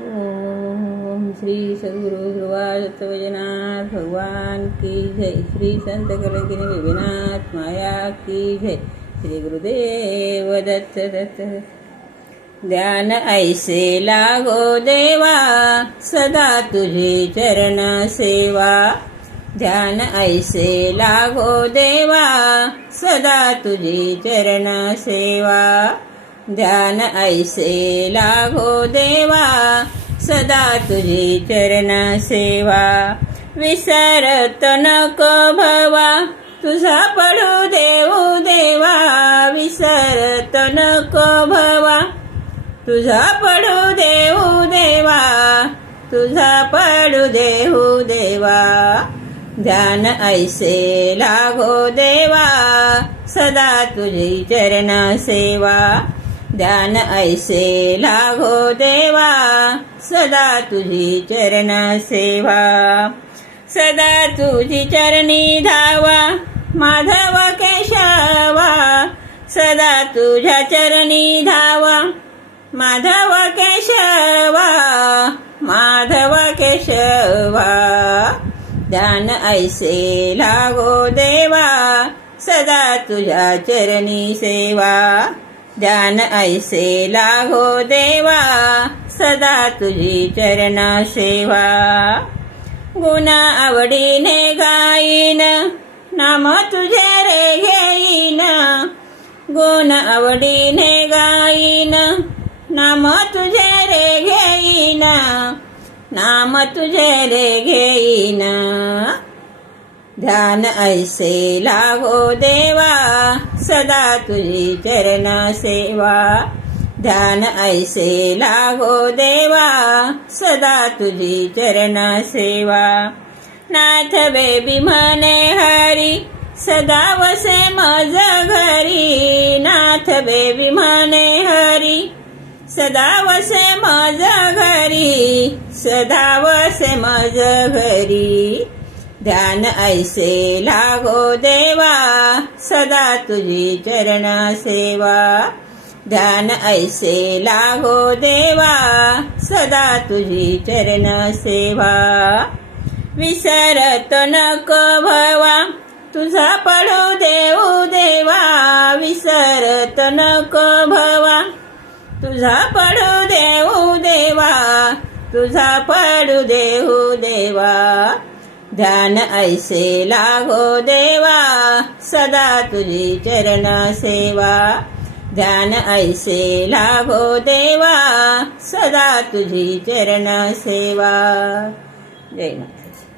ओम श्री सद्गुरु ध्रुवादत्त वैजनाथ भगवान की जय। श्री संत कलंकिनी विभिनाथ माया की जय। श्री गुरुदेव दत्त दत्त। ध्यान ऐसे लागो देवा सदा तुझी चरण सेवा। ध्यान ऐसे लागो देवा सदा तुझी चरण सेवा। ध्यान ऐसे लागो देवा सदा तुझी चरण सेवा। विसरत नको भवा तुझा पडू देऊ देवा। विसरत नको भवा तुझा पडू देऊ देवा। तुझा पडू देऊ देवा। ध्यान ऐसे लागो देवा सदा तुझी चरण सेवा। ध्यान ऐसे लागो देवा सदा तुझी चरण सेवा। सदा तुझी चरणी धावा माधव केशवा। सदा तुझ्या चरणी धावा माधव केशवा। माधव केशवा। ध्यान ऐसे लागो देवा सदा तुझ्या चरणी सेवा। ध्यान ऐसे लागो देवा सदा तुझी चरण सेवा। गुण आवडीने गाईन नाम तुझे रे घेईन। गुण आवडीने गाईन नाम तुझे रे घेईन। नाम तुझे रे घेईन। ध्यान ऐसे लागो देवा सदा तुझी चरण सेवा। ध्यान ऐसे लागो देवा सदा तुझी चरण सेवा। नाथ बेबी म्हणे हरी सदा वसे मज घरी। नाथ बेबी म्हणे हरी सदा वसे मज घरी। सदा वसे मज घरी। ध्यान ऐसे लागो देवा सदा तुझी चरण सेवा। ध्यान ऐसे लागो देवा सदा तुझी चरण सेवा। विसरत नको भवा तुझा पडू देऊ देवा। विसरत नको भवा तुझा पडू देऊ देवा। तुझा पडू देऊ देवा। ध्यान ऐसे लागो देवा सदा तुझी चरण सेवा। ध्यान ऐसे लागो देवा सदा तुझी चरण सेवा। जय माता।